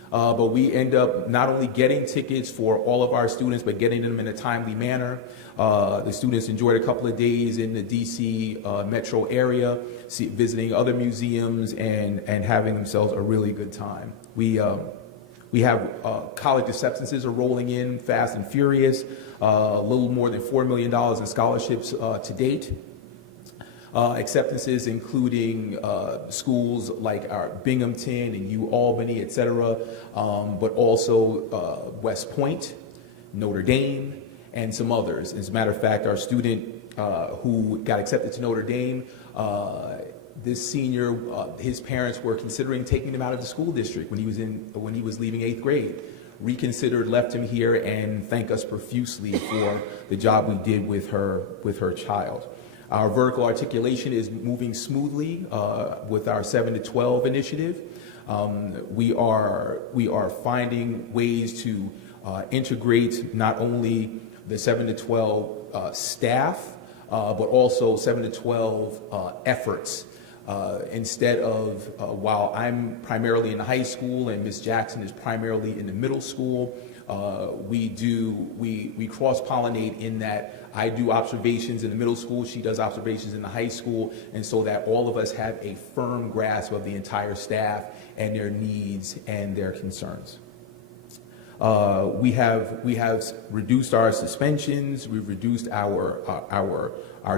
but we end up not only getting tickets for all of our students, but getting them in a timely manner. The students enjoyed a couple of days in the D.C. metro area, visiting other museums and having themselves a really good time. We have college acceptances are rolling in fast and furious, a little more than $4 million in scholarships to date. Acceptances including schools like our Binghamton and UAlbany, et cetera, but also West Point, Notre Dame, and some others. As a matter of fact, our student who got accepted to Notre Dame, this senior, his parents were considering taking him out of the school district when he was leaving 8th grade. Reconsidered, left him here, and thanked us profusely for the job we did with her child. Our vertical articulation is moving smoothly with our 7 to 12 initiative. We are finding ways to integrate not only the 7 to 12 staff, but also 7 to 12 efforts. Instead of, while I'm primarily in the high school and Ms. Jackson is primarily in the middle school, we cross-pollinate in that I do observations in the middle school, she does observations in the high school, and so that all of us have a firm grasp of the entire staff and their needs and their concerns. We have reduced our suspensions. We've reduced our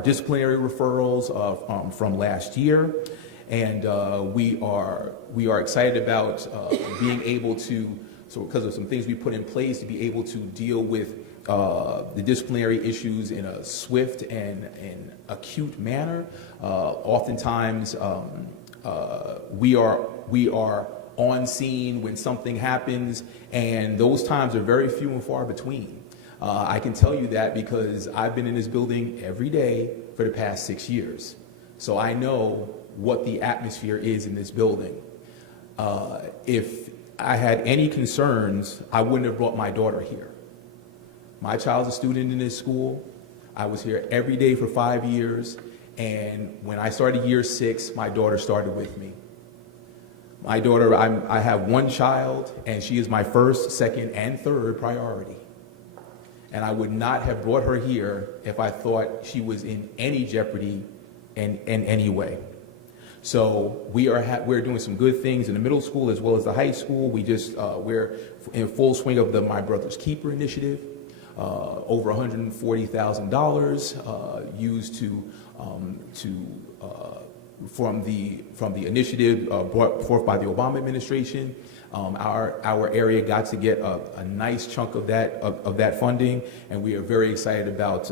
disciplinary referrals from last year, and we are excited about being able to, so because of some things we put in place, to be able to deal with the disciplinary issues in a swift and acute manner. Oftentimes, we are on scene when something happens, and those times are very few and far between. I can tell you that because I've been in this building every day for the past 6 years. So I know what the atmosphere is in this building. If I had any concerns, I wouldn't have brought my daughter here. My child's a student in this school. I was here every day for 5 years, and when I started year 6, my daughter started with me. My daughter, I have one child, and she is my first, second, and third priority. And I would not have brought her here if I thought she was in any jeopardy in any way. So we're doing some good things in the middle school as well as the high school. We're in full swing of the My Brother's Keeper initiative. Over $140,000 used from the initiative brought forth by the Obama administration. Our area got to get a nice chunk of that funding, and we are very excited about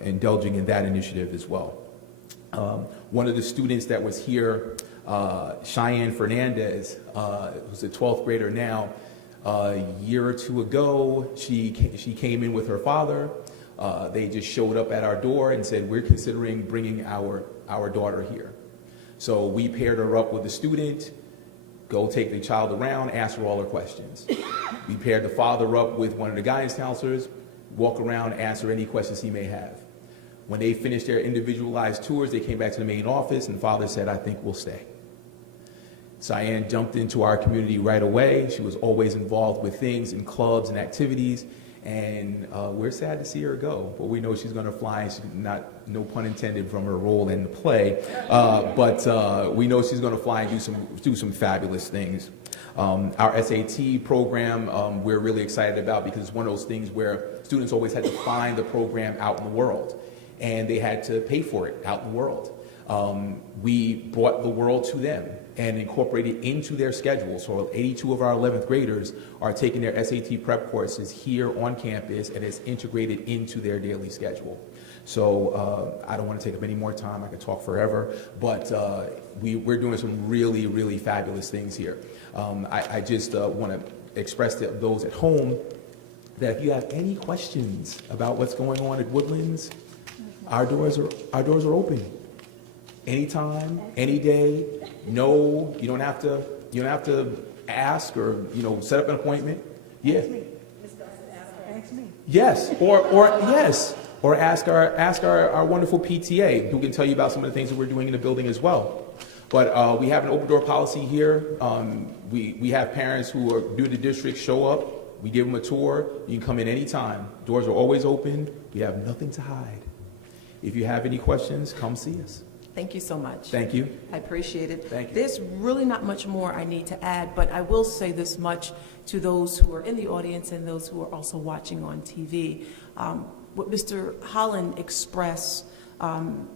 indulging in that initiative as well. One of the students that was here, Cheyenne Fernandez, who's a 12th grader now, a year or two ago, she came in with her father. They just showed up at our door and said, we're considering bringing our daughter here. So we paired her up with a student, go take the child around, ask her all her questions. We paired the father up with one of the guidance counselors, walk around, answer any questions he may have. When they finished their individualized tours, they came back to the main office, and the father said, I think we'll stay. Cheyenne jumped into our community right away. She was always involved with things and clubs and activities, And we're sad to see her go, but we know she's going to fly. She's not, no pun intended, from her role in the play, but we know she's going to fly and do some fabulous things. Our SAT program, we're really excited about because it's one of those things where students always had to find the program out in the world, and they had to pay for it out in the world. We brought the world to them and incorporated into their schedule. So 82 of our 11th graders are taking their SAT prep courses here on campus, and it's integrated into their daily schedule. So I don't want to take up any more time. I could talk forever, but we're doing some really, really fabulous things here. I just want to express to those at home that if you have any questions about what's going on at Woodlands, our doors are open. Anytime, any day. No, you don't have to ask or set up an appointment. Yeah. Ask me. Yes, or yes, or ask our wonderful PTA who can tell you about some of the things that we're doing in the building as well. But we have an open door policy here. We have parents who are new to the district show up. We give them a tour. You can come in anytime. Doors are always open. We have nothing to hide. If you have any questions, come see us. Thank you so much. Thank you. I appreciate it. Thank you. There's really not much more I need to add, but I will say this much to those who are in the audience and those who are also watching on TV. What Mr. Holland expressed, I'm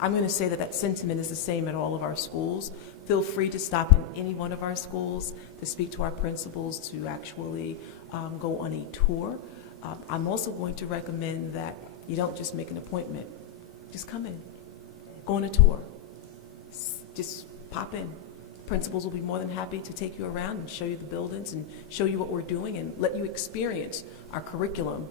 going to say that sentiment is the same at all of our schools. Feel free to stop in any one of our schools to speak to our principals, to actually go on a tour. I'm also going to recommend that you don't just make an appointment. Just come in. Go on a tour. Just pop in. Principals will be more than happy to take you around and show you the buildings and show you what we're doing and let you experience our curriculum.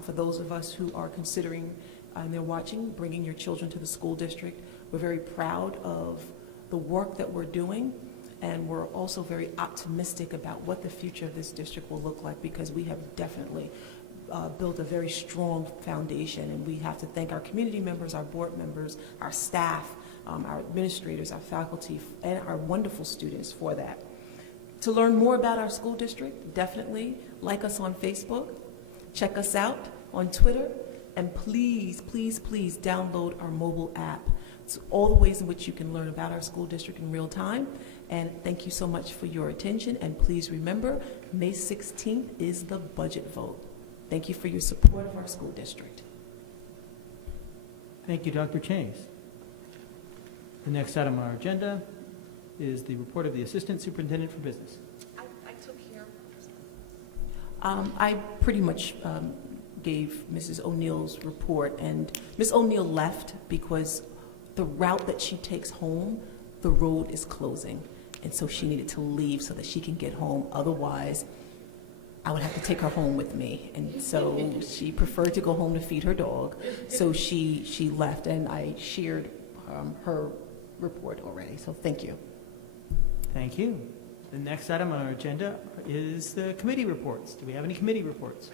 For those of us who are considering and they're watching, bringing your children to the school district, we're very proud of the work that we're doing, and we're also very optimistic about what the future of this district will look like, because we have definitely built a very strong foundation, and we have to thank our community members, our board members, our staff, our administrators, our faculty, and our wonderful students for that. To learn more about our school district, definitely like us on Facebook, check us out on Twitter, and please, please, please download our mobile app. It's all the ways in which you can learn about our school district in real time. And thank you so much for your attention, and please remember, May 16th is the budget vote. Thank you for your support of our school district. Thank you, Dr. Chase. The next item on our agenda is the report of the Assistant Superintendent for Business. I took care of I pretty much gave Mrs. O'Neill's report, and Ms. O'Neill left because the route that she takes home, the road is closing, and so she needed to leave so that she can get home. Otherwise, I would have to take her home with me, and so she preferred to go home to feed her dog, so she left, and I shared her report already, so thank you. Thank you. The next item on our agenda is the committee reports. Do we have any committee reports?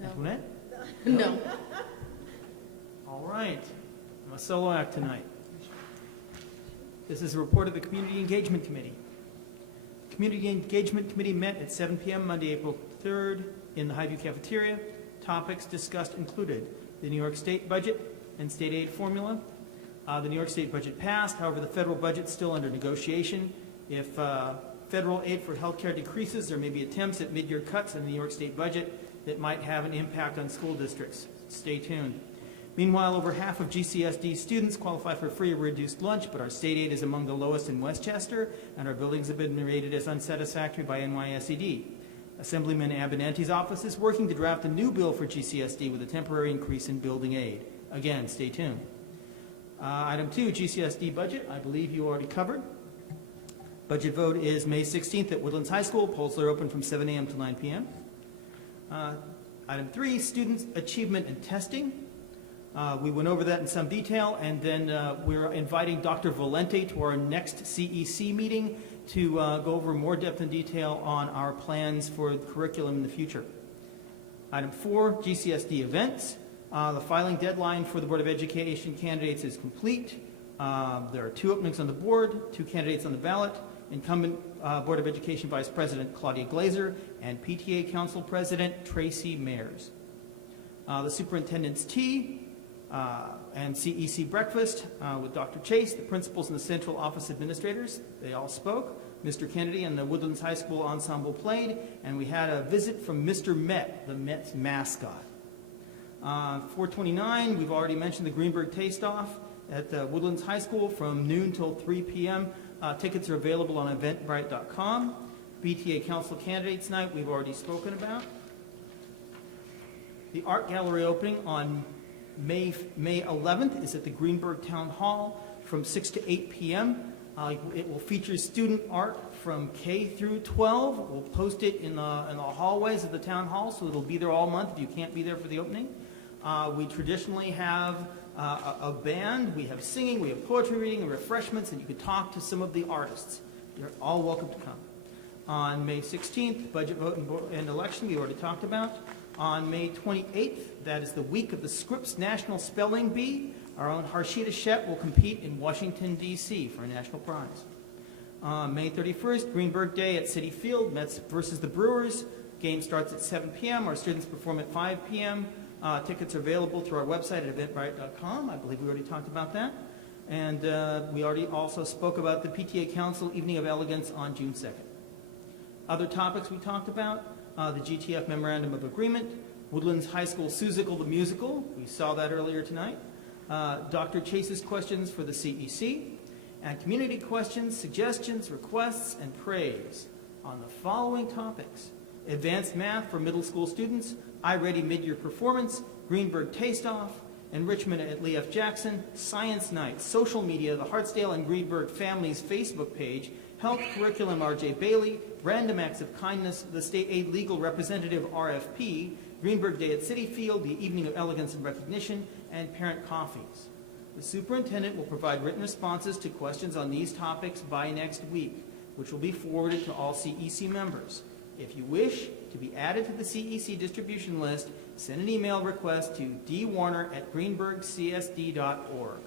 No. Antoinette? No. All right. I'm a solo act tonight. This is a report of the Community Engagement Committee. Community Engagement Committee met at 7 p.m. Monday, April 3rd in the Highview Cafeteria. Topics discussed included the New York State budget and state aid formula. The New York State budget passed. However, the federal budget's still under negotiation. If federal aid for healthcare decreases, there may be attempts at mid-year cuts in the New York State budget that might have an impact on school districts. Stay tuned. Meanwhile, over half of GCSD students qualify for free or reduced lunch, but our state aid is among the lowest in Westchester, and our buildings have been rated as unsatisfactory by NYSED. Assemblyman Abinanti's office is working to draft a new bill for GCSD with a temporary increase in building aid. Again, stay tuned. Item 2, GCSD budget. I believe you already covered. Budget vote is May 16th at Woodlands High School. Polls are open from 7 a.m. to 9 p.m. Item 3, student achievement and testing. We went over that in some detail, and then we're inviting Dr. Valente to our next CEC meeting to go over more depth and detail on our plans for curriculum in the future. Item 4, GCSD events. The filing deadline for the Board of Education candidates is complete. There are 2 openings on the board, 2 candidates on the ballot. Incumbent Board of Education Vice President Claudia Glazer and PTA Council President Tracy Mayers. The Superintendent's Tea and CEC Breakfast with Dr. Chase, the principals and the Central Office Administrators. They all spoke. Mr. Kennedy and the Woodlands High School Ensemble played, and we had a visit from Mr. Met, the Mets mascot. 4:29, we've already mentioned the Greenburgh Taste-Off at Woodlands High School from noon till 3 p.m. Tickets are available on eventbrite.com. BTA Council Candidates Night, we've already spoken about. The Art Gallery opening on May 11th is at the Greenburgh Town Hall from 6 to 8 p.m. It will feature student art from K through 12. We'll post it in the hallways of the town hall, so it'll be there all month if you can't be there for the opening. We traditionally have a band. We have singing, we have poetry reading and refreshments, and you can talk to some of the artists. You're all welcome to come. On May 16th, budget vote and election, we already talked about. On May 28th, that is the week of the Scripps National Spelling Bee. Our own Harshita Shet will compete in Washington, D.C. for a national prize. May 31st, Greenburgh Day at Citi Field, Mets versus the Brewers. Game starts at 7 p.m. Our students perform at 5 p.m. Tickets are available through our website at eventbrite.com. I believe we already talked about that. And we already also spoke about the PTA Council Evening of Elegance on June 2nd. Other topics we talked about, the GTF Memorandum of Agreement, Woodlands High School Susical the Musical. We saw that earlier tonight. Dr. Chase's questions for the CEC, and community questions, suggestions, requests, and praise on the following topics: advanced math for middle school students, iReady mid-year performance, Greenburgh Taste-Off, enrichment at Lee F. Jackson, science night, social media, the Hartsdale and Greenburgh Families Facebook page, health curriculum R.J. Bailey, random acts of kindness, the state aid legal representative RFP, Greenburgh Day at Citi Field, the Evening of Elegance and Recognition, and parent coffees. The superintendent will provide written responses to questions on these topics by next week, which will be forwarded to all CEC members. If you wish to be added to the CEC distribution list, send an email request to dwarner@greenburghcsd.org.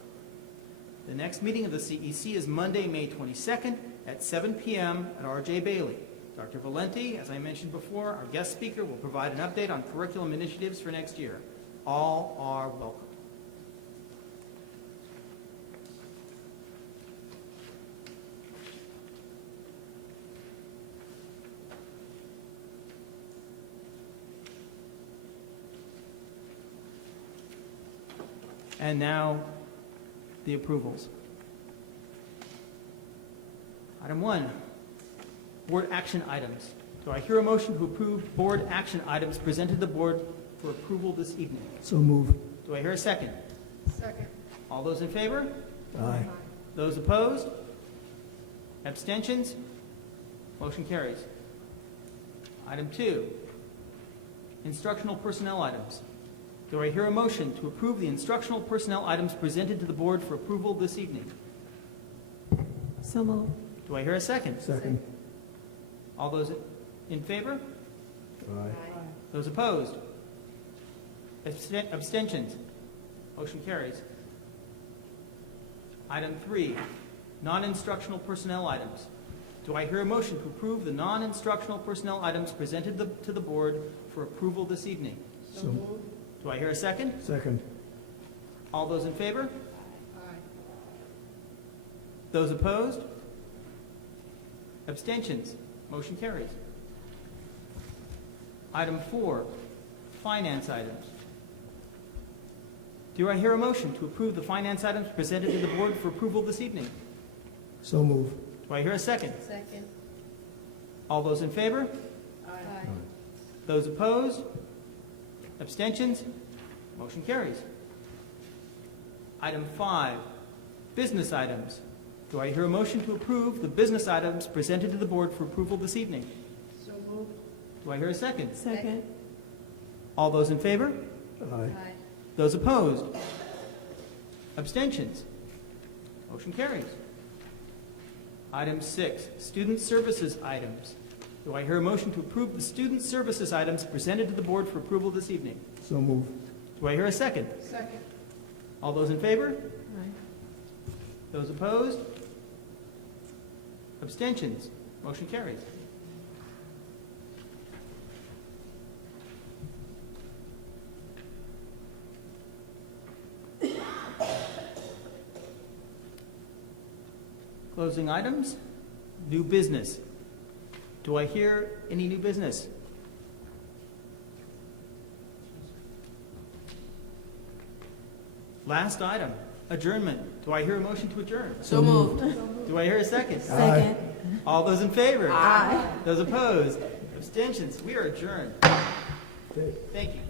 The next meeting of the CEC is Monday, May 22nd at 7 p.m. at R.J. Bailey. Dr. Valenti, as I mentioned before, our guest speaker, will provide an update on curriculum initiatives for next year. All are welcome. And now, the approvals. Item 1, board action items. Do I hear a motion to approve board action items presented to the board for approval this evening? So move. Do I hear a second? Second. All those in favor? Aye. Those opposed? Abstentions? Motion carries. Item 2, instructional personnel items. Do I hear a motion to approve the instructional personnel items presented to the board for approval this evening? So moved. Do I hear a second? Second. All those in favor? Aye. Those opposed? Abstentions? Motion carries. Item 3, non-instructional personnel items. Do I hear a motion to approve the non-instructional personnel items presented to the board for approval this evening? So moved. Do I hear a second? Second. All those in favor? Those opposed? Abstentions? Motion carries. Item 4, finance items. Do I hear a motion to approve the finance items presented to the board for approval this evening? So move. Do I hear a second? Second. All those in favor? Aye. Those opposed? Abstentions? Motion carries. Item 5, business items. Do I hear a motion to approve the business items presented to the board for approval this evening? So moved. Do I hear a second? Second. All those in favor? Aye. Those opposed? Abstentions? Motion carries. Item 6, student services items. Do I hear a motion to approve the student services items presented to the board for approval this evening? So move. Do I hear a second? Second. All those in favor? Aye. Those opposed? Abstentions? Motion carries. Closing items, new business. Do I hear any new business? Last item, adjournment. Do I hear a motion to adjourn? So moved. Do I hear a second? Second. All those in favor? Aye. Those opposed? Abstentions? We are adjourned. Thank you.